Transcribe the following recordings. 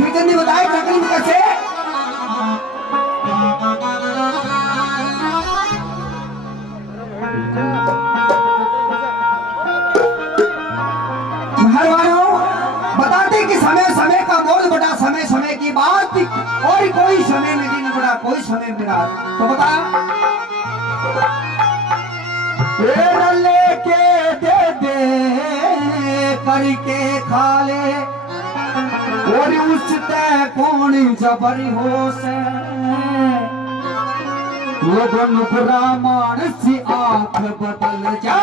आठवीं चंदी बताए चक्री में कैसे मेहरबानों बताते कि समय समय का बोझ बड़ा समय समय की बात और कोई समय में दिन बड़ा कोई समय में रात तो बता लेके दे दे करके खा ले और उसते कौन जबर हो से वो नुकरा मानस आंख बदल जा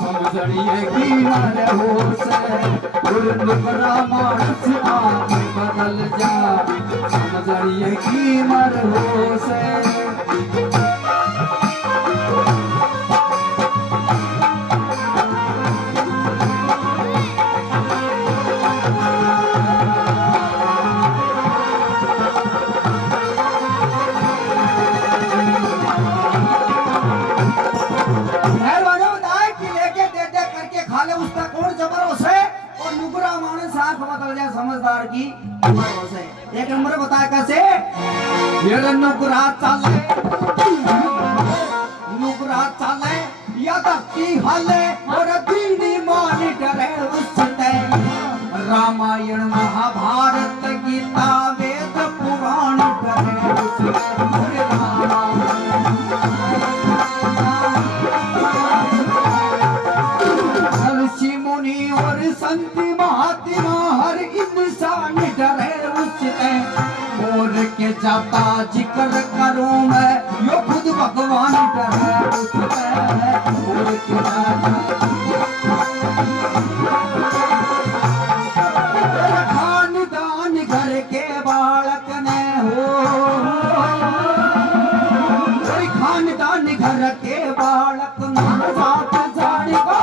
समझिए की मर हो से और नुकरा मानस आंख बदल जा समझिए की मर हो से समझदार की एक नंबर बताया कैसे नुकरा चाले या तकी हाले और दीनी मॉनिटर है उसते रामायण महाभारत गीता वेद पुराण करे उसते ऋषि मुनि और संत महात्मा हर इंसान डरे उससे और के जाता जिक्र करूं मैं यो खुद भगवान डरे उससे और के खानदान घर के बालक ने हो खानदान घर के बालक साथ जाने का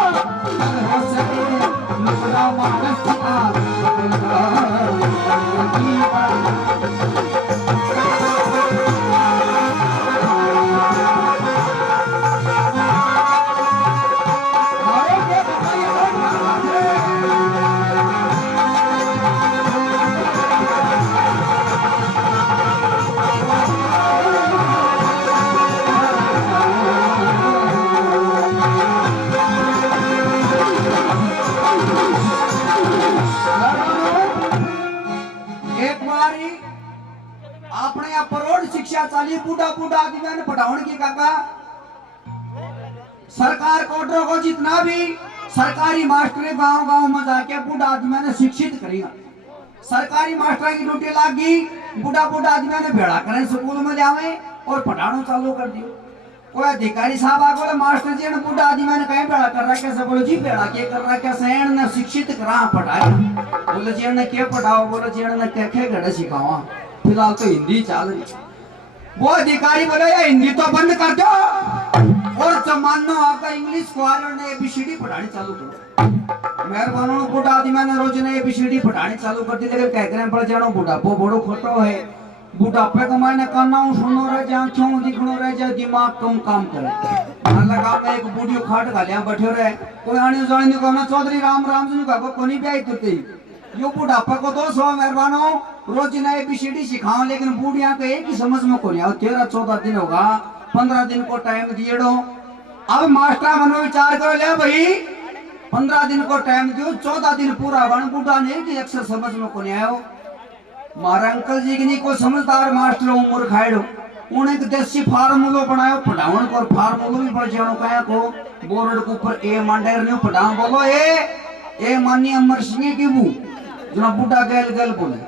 अपने प्रौढ़ शिक्षा चाली बूढ़ा बूढ़ा आदमी ने पढ़ाने की काका सरकार कोटरों को जितना भी सरकारी मास्टर गांव गांव में जाके बूढ़ा आदमी ने शिक्षित करेगा सरकारी मास्टर की ड्यूटी लागी बूढ़ा बूढ़ा आदमी ने भेड़ा करें स्कूल में जावे और पढ़ाना चालू कर दियो कोई अधिकारी साहब आ बोले मास्टर जी ने बूढ़ा आदमी ने कहीं भेड़ा कर रहा कैसे बोलो जी भेड़ा क्या कर रहा कैसे ने शिक्षित करा पढ़ाया बोले जी ने क्या पढ़ाओ बोले जी ने क्या क्या गढ़ सिखावा फिलहाल तो हिंदी चल रही वो अधिकारी बोले यार हिंदी तो बंद कर दो और जमाना आपका इंग्लिश को ने एबीसीडी पढ़ानी चालू करो मेहरबानों बूढ़ा आदमी ने रोज ने एबीसीडी पढ़ानी चालू कर दी लेकिन कह करे पड़ जानो बुढ़ापो बड़ो खोटो है बुढ़ापे का मायने काना सुनो रह जा आंखों दिखनो रह जा दिमाग कम काम करे मान लगा मैं एक बूढ़ी खाट गालियां बैठे रहे कोई आने जाने नहीं कहना चौधरी राम राम जी का कोनी भी आई तुते यो बुढ़ापा को दोष हो मेहरबानों रोज नए एबीसीडी सिखाओ लेकिन बूढ़िया को एक ही समझ में कोनी आओ 13-14 दिन होगा 15 दिन को टाइम दिए दो अब मास्टर मनो विचार करो ले भाई 15 दिन को टाइम दियो 14 दिन पूरा बन बूढ़ा ने कि अक्षर समझ में कोनी आयो मारा अंकल जी की नहीं को समझदार मास्टर उम्र खाएड़ो उन्हें एक देसी फार्मूलो बनायो पढ़ावन को फार्मूलो भी पढ़ जानो कया को बोर्ड के ऊपर ए मांडेर ने पढ़ा बोलो ए मानी अमर सिंह की बू जना बूढ़ा गैल गैल बोले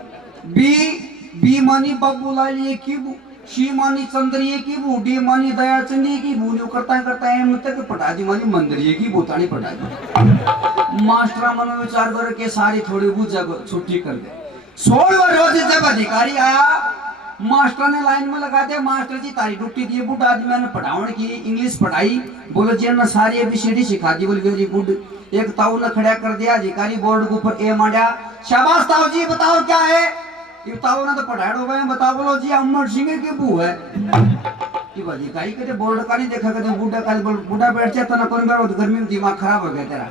बी मानी बाबू लाली की बू शी मानी चंद्रिये की बू डी मानी दया चंदी की बू न्यू करता करता है मतलब पढ़ा दी मानी मंदरिये की बोतानी पढ़ा दी मास्टर मन विचार कर के सारी थोड़ी बू जगह छुट्टी कर दे 16वां रोज जब अधिकारी आया मास्टर ने लाइन में लगा दिया मास्टर जी तारी ड्यूटी दी बूढ़ा आदमी मैंने पढ़ावन की इंग्लिश पढ़ाई बोलो जी ने सारी एबीसीडी सिखा दी बोल वेरी गुड एक ताऊ ने खड़ा कर दिया अधिकारी बोर्ड के ऊपर ए मांडा शाबाश ताऊ जी बताओ क्या है ये ताऊ ने तो पढ़ाया होगा बताओ बोलो जी अमर सिंह की बू है कि बाजी काई कहते बोर्ड का नहीं देखा कहते बूढ़ा काल बूढ़ा बैठ जाता ना कौन बार गर्मी में दिमाग खराब हो गया तेरा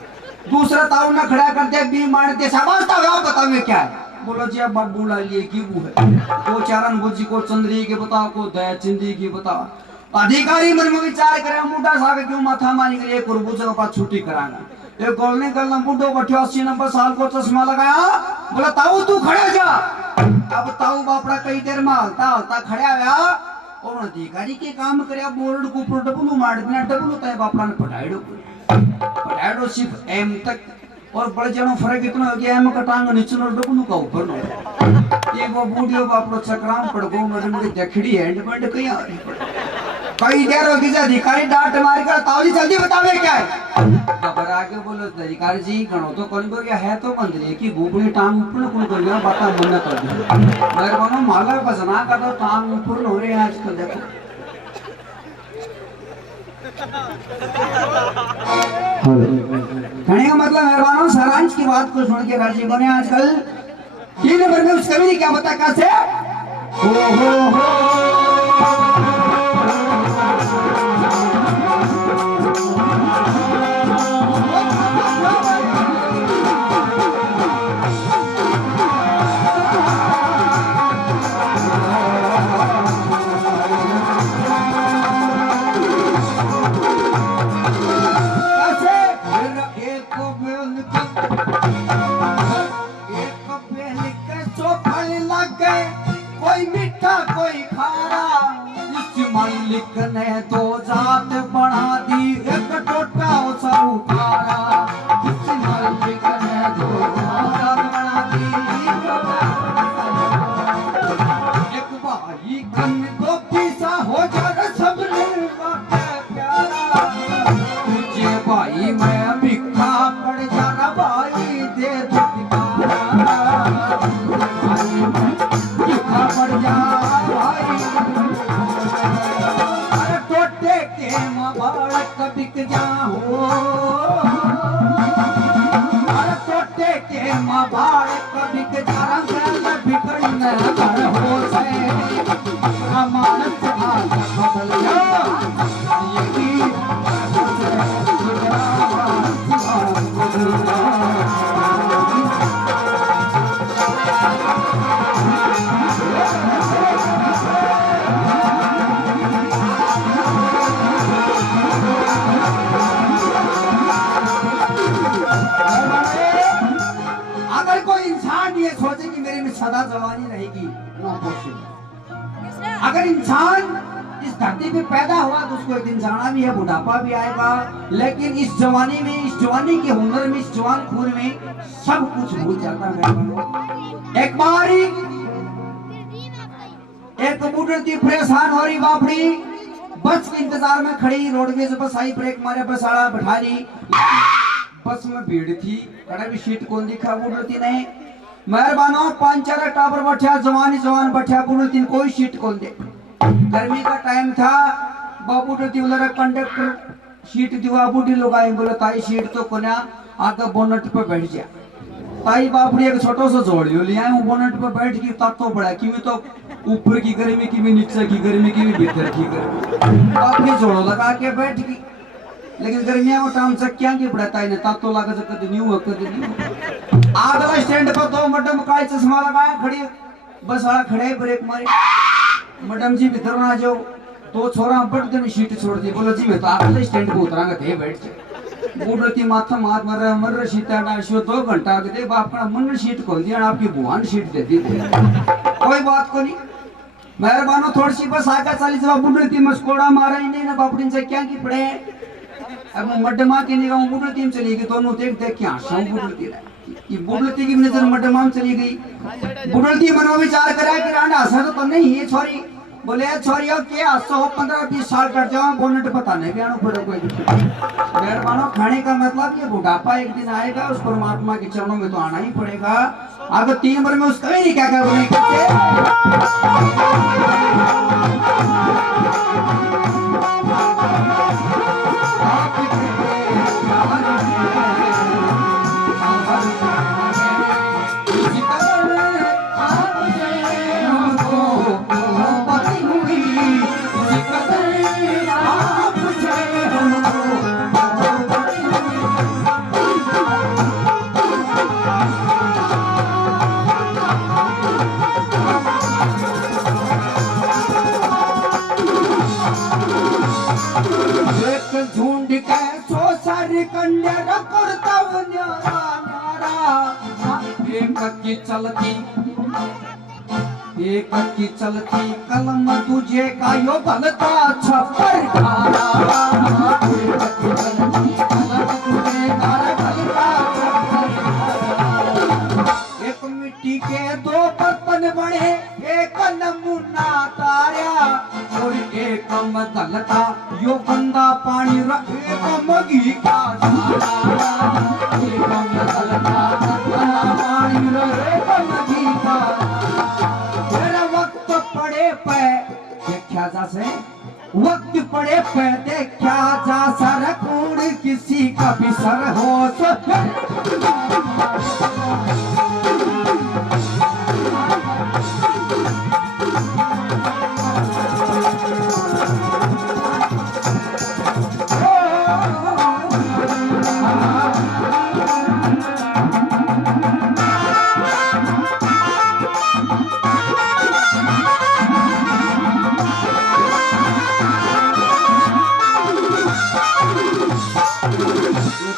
दूसरा ताऊ ने खड़ा कर दिया बी मार दिया शाबाश ताऊ आप बताओ क्या है बोलो जी अब बाबू ला लिए की वो है को चारण बुझी को चंद्री के बताओ को दया चिंदी की बताओ अधिकारी मन में विचार करे मुंडा सागे क्यों माथा मारी के लिए कुरबुज का पास छुट्टी कराना ये गोलने गलना बुड्ढो को 88-90 साल को चश्मा लगाया बोला ताऊ तू खड़े जा अब ताऊ बापड़ा कई देर में हलता हलता खड़े आया और अधिकारी के काम करे बोर्ड को ऊपर डबलू मार देना डबलू तय बापड़ा ने पटाइडो सिर्फ एम तक और बड़े जनो फर्क इतना हो गया एम का टांग नीचे और डबलू का ऊपर नो ये वो बूढ़ियो बापड़ो चक्राम पड़ गो मैडम के देखड़ी हैंड बैंड कहीं आ रही कई देर होगी से अधिकारी डांट मार कर ताऊ जी जल्दी बतावे क्या है घबरा के बोलो अधिकारी जी गणो तो कौन को गया है तो मंदिर की भूपनी टांग ऊपर कौन कर गया बात मन कर दे मेरे को माला बजना का तो टांग ऊपर हो रहे हैं आजकल देखो कहने का मतलब मेहरबानों सारांश की बात को सुन के राजी बने आजकल 3 नंबर में उस कवि ने क्या बता कैसे हो लिखने तो जात बढ़ा दी एक टोटा साहूकारा लिखने तो जात बढ़ा दी एक भाई कन तो पीसा हो जा सबने प्यारा तुझे भाई मैं भिखा पड़ जाना भाई दे दो भिखा पड़ जा बिक जाओ टोटे के माँ बालक बिक जा बिगड़ने कर हो से अमानत बदल सदा जवानी रहेगी अगर इंसान इस धरती पे पैदा हुआ तो उसको एक दिन जाना भी है बुढ़ापा भी आएगा लेकिन इस जवानी में इस जवानी के हुनर में इस जवान खून में सब कुछ भूल जाता है एक बार एक बुढ़ी परेशान हो रही बापड़ी बस के इंतजार में खड़ी रोडवेज बस आई ब्रेक मारे बस आड़ा बैठा दी बस में भीड़ थी कड़ा भी सीट कौन दिखा बुढ़ी नहीं मेहरबानो 5-4 टावर बैठा जवान बैठा बुढ़ी तीन कोई सीट कौन दे गर्मी का टाइम था बाबू बोला कंडक्टर सीट दिवा बूढ़ी लोग आई बोले ताई सीट तो कोना आगे बोनट पे बैठ जा ताई बापड़ी एक छोटा सा जोड़ियो लिया हूँ बोनट पे बैठ की तब तो बड़ा की तो ऊपर की गर्मी की भी नीचे की गर्मी की भी भीतर की गर्मी बापड़ी जोड़ो लगा के बैठ गई लेकिन गर्मियां में टाइम से क्या की पड़ता है तब तो लगा सकते नहीं हुआ कद नहीं आगला स्टैंड पर दो मैडम का चश्मा लगाया खड़ी बस आड़ा खड़े ब्रेक मारी मैडम जी भीतर ना जाओ तो छोरा बट दिन सीट छोड़ दी बोलो जी मैं तो अगले स्टैंड पे उतरांगा थे बैठ जा बूढ़ी माथा मात मर सीता डाशियो 2 घंटा के दे बाप का मन सीट खोल दिया आपकी भुआन सीट दे दी कोई बात को नहीं मेहरबानो थोड़ी सी बस आगे चली जब बूढ़ी मस्कोड़ा मारा ही नहीं ना बापड़ी से क्या की पड़े अब मड्डमा की निगाह बूढ़ी चली गई दोनों देख देख के हंसा बूढ़ी ये बुढ़ती की नजर मडमाम चली गई बुढ़ती मनो विचार करा कि रांडा हंसा तो नहीं ये छोरी बोले छोरी हो के 15-20 साल कट जाओ बोनट पता नहीं भी आनो पड़े कोई मेहरबानो खाने का मतलब ये बुढ़ापा एक दिन आएगा उस परमात्मा के चरणों में तो आना ही पड़ेगा अगर 3 बार में उसका ही नहीं क्या की चलती एक की चलती कलम तुझे का यो भलता छप्पर खाना एक की चलती कलम तुझे का भलता छप्पर खाना। एक मिट्टी के दो बर्तन बने एक नमूना तारा और एक मगलता यो गंदा पानी रखे तो मगी का सारा एक मगलता गंदा पानी रखे तो मगी का। तेरा वक्त पड़े पे देखा जा से वक्त पड़े पे देखा जा सर कौन किसी का भी सर हो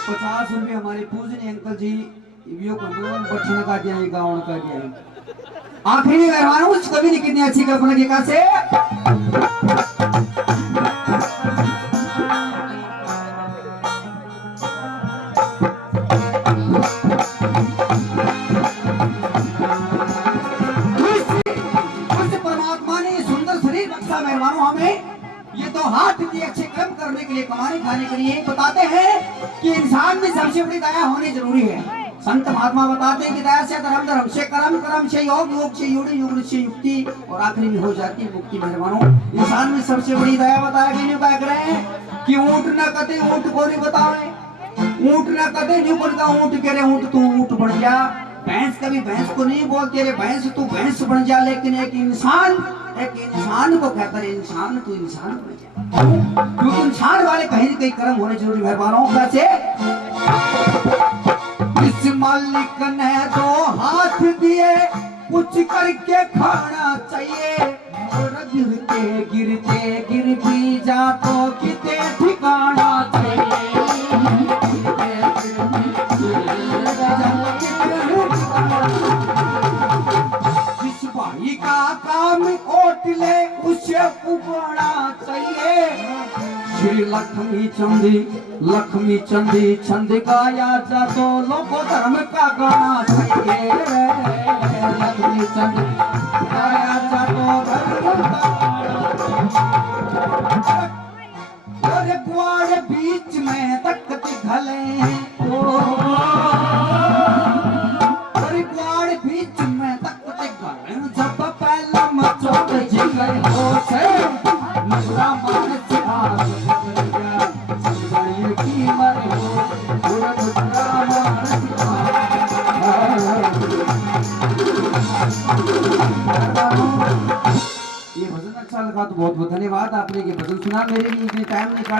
₹50 हमारे पूजनीय अंकल जी यो को बच्चों का दिया गाँव का दिया। आखिरी में मेहरबान उस कवि ने कितनी अच्छी कल्पना की कहा से उस परमात्मा ने सुंदर शरीर रखा मेहरबानों हमें ये तो हाथ दिए अच्छे कर्म करने के लिए कमाने खाने के लिए बताते हैं कि इंसान में सबसे बड़ी दया होनी जरूरी है। संत महात्मा बताते हैं कि दया से धर्म, धर्म से कर्म, कर्म से योग, योग से योग, योग से युक्ति और आखिरी में हो जाती है मुक्ति। मेहरबानों इंसान में सबसे बड़ी दया बताया कि नहीं कह रहे हैं कि ऊंट न कते ऊंट को नहीं बतावे, ऊंट न कते नहीं बोलता ऊंट कह रहे ऊंट तू ऊंट बन जा। भैंस कभी भैंस को नहीं बोलते रे भैंस तू भैंस बन जा। लेकिन एक इंसान को कहता है इंसान तू इंसान बन जा, क्योंकि इंसान वाले कहीं न कहीं कर्म होने जरूरी। मेहरबानों कैसे इस मालिक ने दो हाथ दिए कुछ करके खाना चाहिए और गिरते गिरते गिर भी जा तो किते ठिकाना चाहिए। जिस भाई का काम ओट ले उसे उगना चाहिए। श्री लक्ष्मी चंदी छंद गाया जा तो लोगों धर्म का गाना चाहिए। लक्ष्मी चंद गाया जा तो धर्म का और ग्वाड़ बीच में तकत घले और ग्वाड़ बीच में तकत घले जब पहला मचोट जिगरे हो से नजरा मान ये भजन अच्छा लगा तो बहुत बहुत धन्यवाद। आपने ये भजन सुना मेरे लिए टाइम निकाल